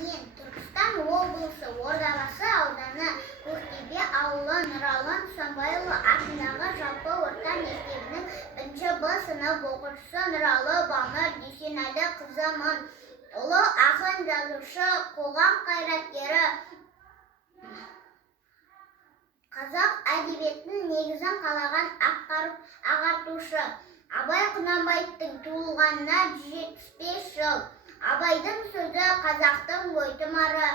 дейін Түркістан облысы Ордабасы ауданы Көктөбе ауылы Нұралы Нысанбайұлы атындағы жалпы орта мектебінің 1 Б сынып оқушысы Нұралы Бамыр Дүйсенәліқызымын. Ұлы ақын, жазушы, қоғам қайраткері, қазақ әдебиетінің негізін қалаған ағартушы. Абай Құнанбаевтың туылғанына 175 жыл. Абайдың сөзі қазақтың бойтұмары.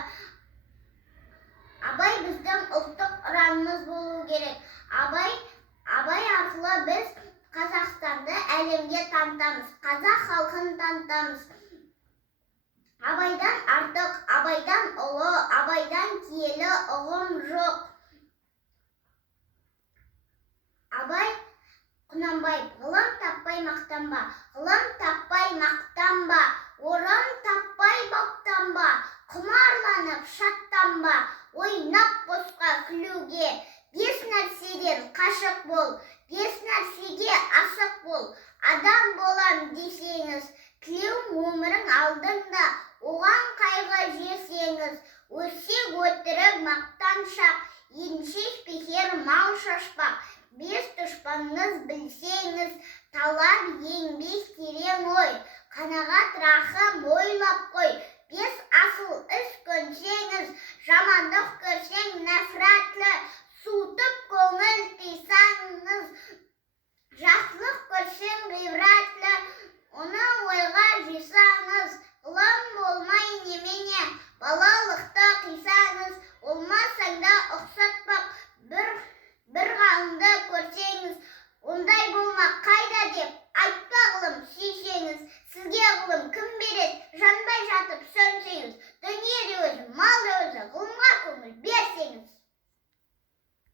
Абай біздің ұлттық ұранымыз болу керек. Абай арқылы біз Қазақстанды әлемге танытамыз, қазақ халқын танытамыз. Абайдан артық, абайдан ұлы, абайдан киелі ұғым жоқ. Абай Құнанбаев: ғылым таппай мақтанба, ғылым таппай мақтанба, орын таппай баптанба, құмарланып шаттанба, ойнап босқа күлуге. 5 нәрседен қашық бол, 5 нәрсеге асық бол. Адам болам десеңіз, тілеуім өмірің алдыңда, оған қайғы жесеңіз, өсек өтірік мақтаншақ, еншек бекер мал шашпақ. 5 дұшпаныңыз білсеңіз, талап еңбек терең ой, қанағат рахым ойлап қой.